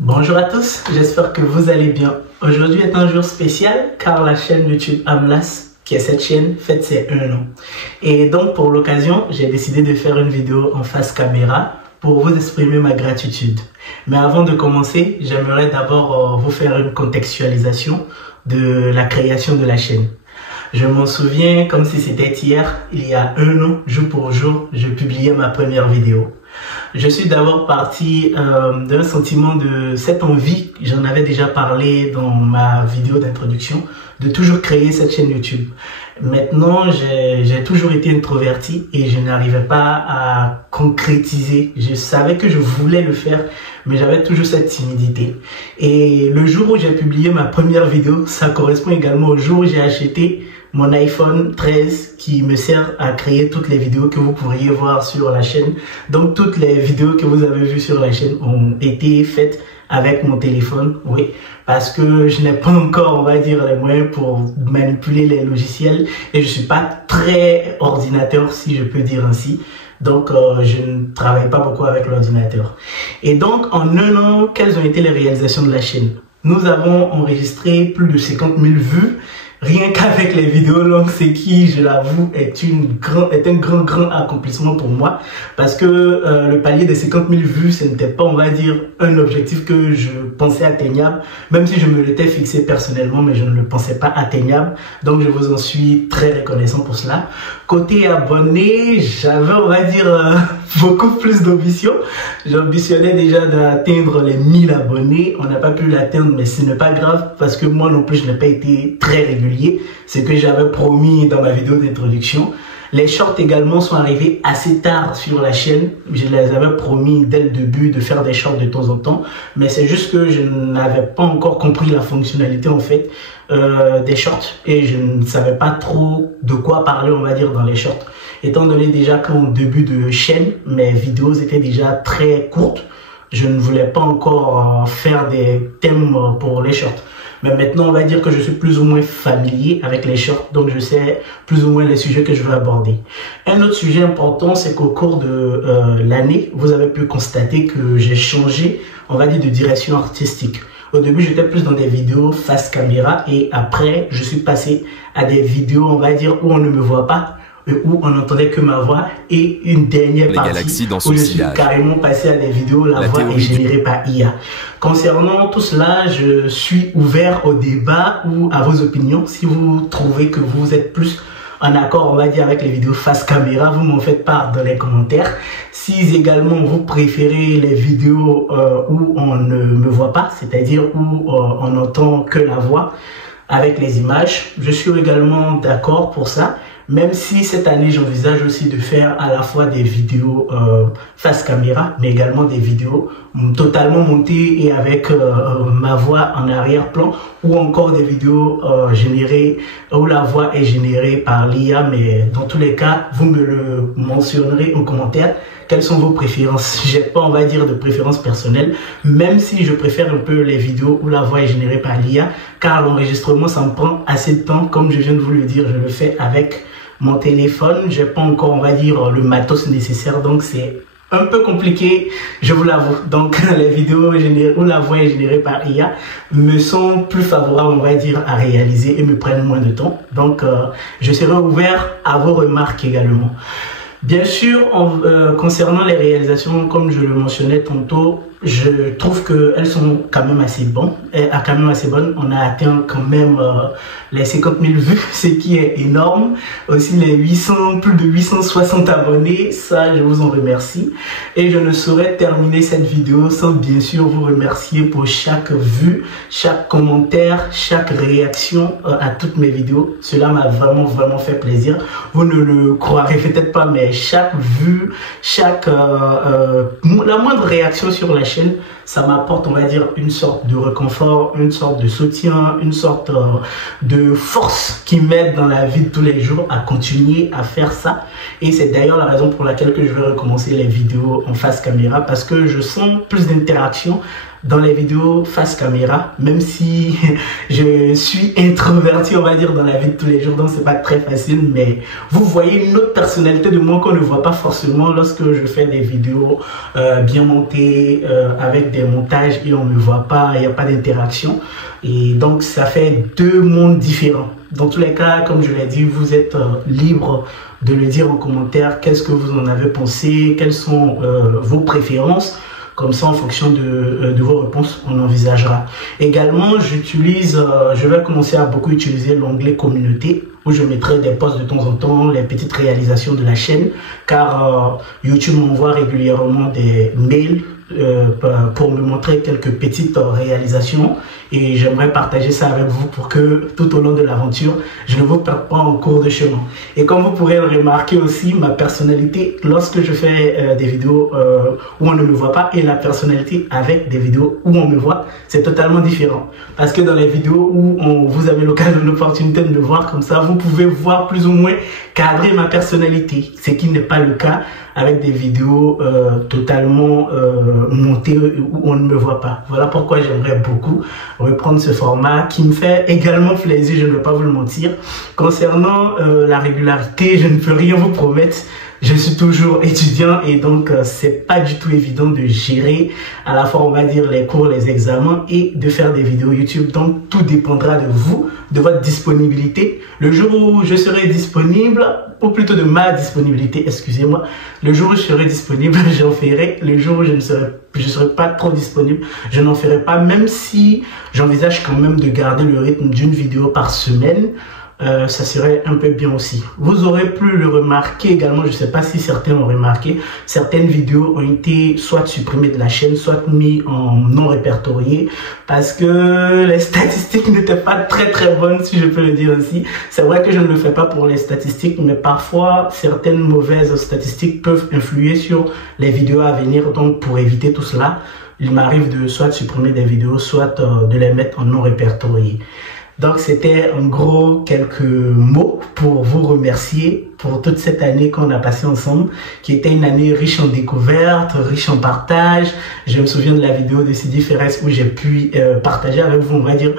Bonjour à tous, j'espère que vous allez bien. Aujourd'hui est un jour spécial car la chaîne YouTube Amlas, qui est cette chaîne, fête ses 1 an. Et donc pour l'occasion, j'ai décidé de faire une vidéo en face caméra pour vous exprimer ma gratitude. Mais avant de commencer, j'aimerais d'abord vous faire une contextualisation de la création de la chaîne. Je m'en souviens comme si c'était hier, il y a 1 an, jour pour jour, je publiais ma première vidéo. Je suis d'abord parti d'un sentiment de cette envie, j'en avais déjà parlé dans ma vidéo d'introduction, de toujours créer cette chaîne YouTube. Maintenant, j'ai toujours été introverti et je n'arrivais pas à concrétiser. Je savais que je voulais le faire, mais j'avais toujours cette timidité. Et le jour où j'ai publié ma première vidéo, ça correspond également au jour où j'ai acheté mon iPhone 13 qui me sert à créer toutes les vidéos que vous pourriez voir sur la chaîne. Donc toutes les vidéos que vous avez vues sur la chaîne ont été faites avec mon téléphone, oui, parce que je n'ai pas encore, on va dire, les moyens pour manipuler les logiciels et je suis pas très ordinateur, si je peux dire ainsi. Donc, je ne travaille pas beaucoup avec l'ordinateur. Et donc, en 1 an, quelles ont été les réalisations de la chaîne? Nous avons enregistré plus de 50 000 vues. Rien qu'avec les vidéos longues, ce qui, je l'avoue, est un grand accomplissement pour moi. Parce que le palier des 50 000 vues, ce n'était pas, on va dire, un objectif que je pensais atteignable. Même si je me l'étais fixé personnellement, mais je ne le pensais pas atteignable. Donc, je vous en suis très reconnaissant pour cela. Côté abonnés, j'avais, on va dire, beaucoup plus d'ambition. J'ambitionnais déjà d'atteindre les 1000 abonnés. On n'a pas pu l'atteindre, mais ce n'est pas grave parce que moi non plus, je n'ai pas été très régulier. Ce que j'avais promis dans ma vidéo d'introduction. Les shorts également sont arrivés assez tard sur la chaîne. Je les avais promis dès le début de faire des shorts de temps en temps. Mais c'est juste que je n'avais pas encore compris la fonctionnalité en fait des shorts. Et je ne savais pas trop de quoi parler, on va dire, dans les shorts. Étant donné déjà qu'en début de chaîne, mes vidéos étaient déjà très courtes. Je ne voulais pas encore faire des thèmes pour les shorts. Mais maintenant, on va dire que je suis plus ou moins familier avec les shorts, donc je sais plus ou moins les sujets que je veux aborder. Un autre sujet important, c'est qu'au cours de l'année, vous avez pu constater que j'ai changé, on va dire, de direction artistique. Au début, j'étais plus dans des vidéos face caméra et après, je suis passé à des vidéos, on va dire, où on ne me voit pas, où on n'entendait que ma voix et une dernière partie où je suis carrément passé à des vidéos, la voix est générée par IA. Concernant tout cela, je suis ouvert au débat ou à vos opinions. Si vous trouvez que vous êtes plus en accord, on va dire, avec les vidéos face caméra, vous m'en faites part dans les commentaires. Si également vous préférez les vidéos où on ne me voit pas, c'est-à-dire où on n'entend que la voix avec les images, je suis également d'accord pour ça. Même si cette année, j'envisage aussi de faire à la fois des vidéos face caméra, mais également des vidéos totalement montées et avec ma voix en arrière-plan, ou encore des vidéos générées où la voix est générée par l'IA, mais dans tous les cas, vous me le mentionnerez en commentaire. Quelles sont vos préférences? J'ai pas, on va dire, de préférence personnelle, même si je préfère un peu les vidéos où la voix est générée par l'IA, car l'enregistrement, ça me prend assez de temps. Comme je viens de vous le dire, je le fais avec mon téléphone. J'ai pas encore, on va dire, le matos nécessaire, donc c'est un peu compliqué, je vous l'avoue. Donc les vidéos où la voix est générée par IA me sont plus favorables, on va dire, à réaliser et me prennent moins de temps. Donc je serai ouvert à vos remarques également. Bien sûr, concernant les réalisations, comme je le mentionnais tantôt, je trouve qu'elles sont quand même assez bonnes. On a atteint quand même les 50 000 vues, ce qui est énorme. Aussi les plus de 860 abonnés, ça je vous en remercie. Et je ne saurais terminer cette vidéo sans bien sûr vous remercier pour chaque vue, chaque commentaire, chaque réaction à toutes mes vidéos. Cela m'a vraiment fait plaisir. Vous ne le croirez peut-être pas, mais chaque vue, la moindre réaction sur la chaîne, ça m'apporte, on va dire, une sorte de réconfort, une sorte de soutien, une sorte de force qui m'aide dans la vie de tous les jours à continuer à faire ça. Et c'est d'ailleurs la raison pour laquelle que je vais recommencer les vidéos en face caméra, parce que je sens plus d'interaction dans les vidéos face caméra, même si je suis introverti, on va dire, dans la vie de tous les jours, donc c'est pas très facile, mais vous voyez une autre personnalité de moi qu'on ne voit pas forcément lorsque je fais des vidéos bien montées, avec des montages et on ne me voit pas, il n'y a pas d'interaction. Et donc ça fait deux mondes différents. Dans tous les cas, comme je l'ai dit, vous êtes libre de le dire en commentaire, qu'est-ce que vous en avez pensé, quelles sont vos préférences. Comme ça, en fonction de vos réponses, on envisagera. Également, je vais commencer à beaucoup utiliser l'onglet communauté, où je mettrai des posts de temps en temps, les petites réalisations de la chaîne, car YouTube m'envoie régulièrement des mails pour me montrer quelques petites réalisations, et j'aimerais partager ça avec vous pour que tout au long de l'aventure, je ne vous perde pas en cours de chemin. Et comme vous pourrez le remarquer aussi, ma personnalité lorsque je fais des vidéos où on ne me voit pas et la personnalité avec des vidéos où on me voit, c'est totalement différent. Parce que dans les vidéos où vous avez l'occasion, l'opportunité de me voir comme ça, vous pouvez voir plus ou moins cadrer ma personnalité, ce qui n'est pas le cas avec des vidéos totalement montées où on ne me voit pas. Voilà pourquoi j'aimerais beaucoup reprendre ce format qui me fait également plaisir, je ne vais pas vous le mentir. Concernant la régularité, je ne peux rien vous promettre. Je suis toujours étudiant et donc c'est pas du tout évident de gérer à la fois, on va dire, les cours, les examens et de faire des vidéos YouTube. Donc tout dépendra de vous, de votre disponibilité. Le jour où je serai disponible, ou plutôt de ma disponibilité, excusez-moi, le jour où je serai disponible, j'en ferai. Le jour où je serai pas trop disponible, je n'en ferai pas, même si j'envisage quand même de garder le rythme d'une vidéo par semaine. Ça serait un peu bien aussi. Vous aurez pu le remarquer également, je ne sais pas si certains l'ont remarqué, certaines vidéos ont été soit supprimées de la chaîne, soit mises en non répertorié, parce que les statistiques n'étaient pas très bonnes, si je peux le dire ainsi. C'est vrai que je ne le fais pas pour les statistiques, mais parfois certaines mauvaises statistiques peuvent influer sur les vidéos à venir. Donc pour éviter tout cela, il m'arrive de soit supprimer des vidéos, soit de les mettre en non répertorié. Donc c'était en gros quelques mots pour vous remercier pour toute cette année qu'on a passée ensemble, qui était une année riche en découvertes, riche en partage. Je me souviens de la vidéo de Sidi Ferres où j'ai pu partager avec vous, on va dire,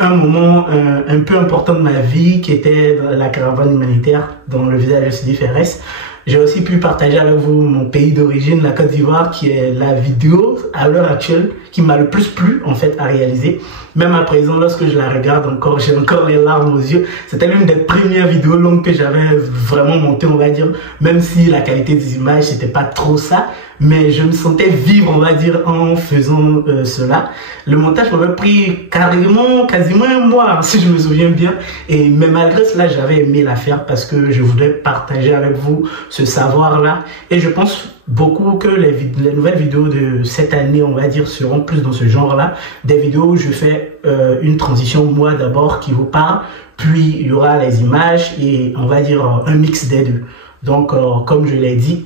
un moment un peu important de ma vie, qui était dans la caravane humanitaire dans le village de Sidi Ferres. J'ai aussi pu partager avec vous mon pays d'origine, la Côte d'Ivoire, qui est la vidéo à l'heure actuelle qui m'a le plus plu en fait à réaliser. Même à présent, lorsque je la regarde encore, j'ai encore les larmes aux yeux. C'était l'une des premières vidéos longues que j'avais vraiment montées, on va dire, même si la qualité des images c'était pas trop ça, mais je me sentais vivre, on va dire, en faisant cela. Le montage m'avait pris quasiment un mois, si je me souviens bien, mais malgré cela, j'avais aimé la faire parce que je voulais partager avec vous ce savoir-là, et je pense beaucoup que les nouvelles vidéos de cette année, on va dire, seront plus dans ce genre-là. Des vidéos où je fais une transition, moi d'abord, qui vous parle, puis il y aura les images et on va dire un mix des deux. Donc, comme je l'ai dit,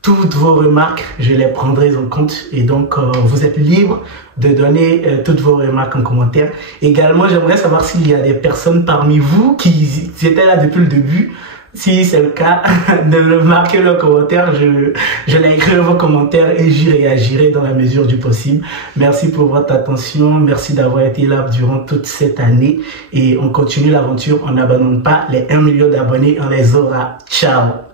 toutes vos remarques, je les prendrai en compte, et donc vous êtes libre de donner toutes vos remarques en commentaire. Également, j'aimerais savoir s'il y a des personnes parmi vous qui étaient là depuis le début. Si c'est le cas, de le marquer le commentaire, je likerai vos commentaires et j'y réagirai dans la mesure du possible. Merci pour votre attention, merci d'avoir été là durant toute cette année, et on continue l'aventure, on n'abandonne pas, les 1 million d'abonnés, on les aura. Ciao!